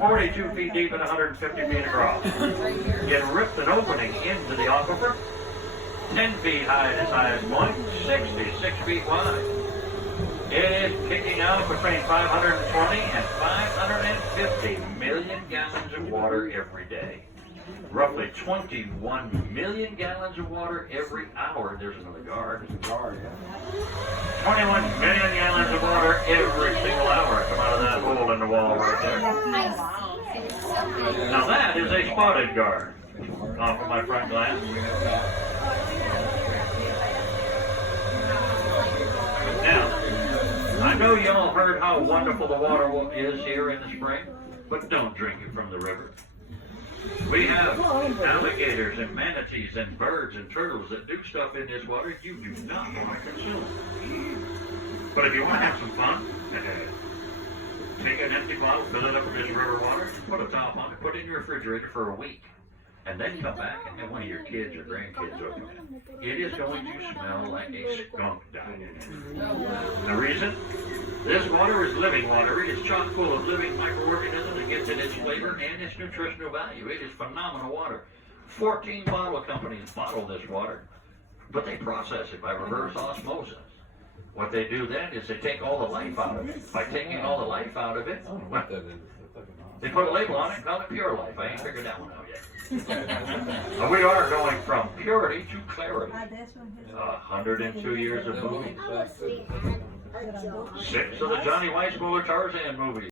42 feet deep and 150 feet across. It ripped an opening into the aquifer, 10 feet high at its highest point, 66 feet wide. It is kicking out between 520 and 550 million gallons of water every day. Roughly 21 million gallons of water every hour. There's another Gar. 21 million gallons of water every single hour come out of that hole in the wall right there. Now that is a spotted Gar off of my front glass. Now, I know y'all heard how wonderful the water is here in the spring, but don't drink it from the river. We have alligators and manatees and birds and turtles that do stuff in this water you do not want to consume. But if you want to have some fun, take an empty bottle, fill it up with this river water, put a top on it, put it in your refrigerator for a week, and then come back and have one of your kids or grandkids open it. It is going to smell like a skunk died in it. The reason? This water is living water. It is chock full of living microorganisms that gets in its flavor and its nutritional value. It is phenomenal water. 14 bottle companies bottle this water, but they process it by reverse osmosis. What they do then is they take all the life out of it. By taking all the life out of it, they put a label on it and call it pure life. I ain't figured that one out yet. We are going from purity to clarity. 102 years of movies. 6 of the Johnny Weissmuller Tarzan movies.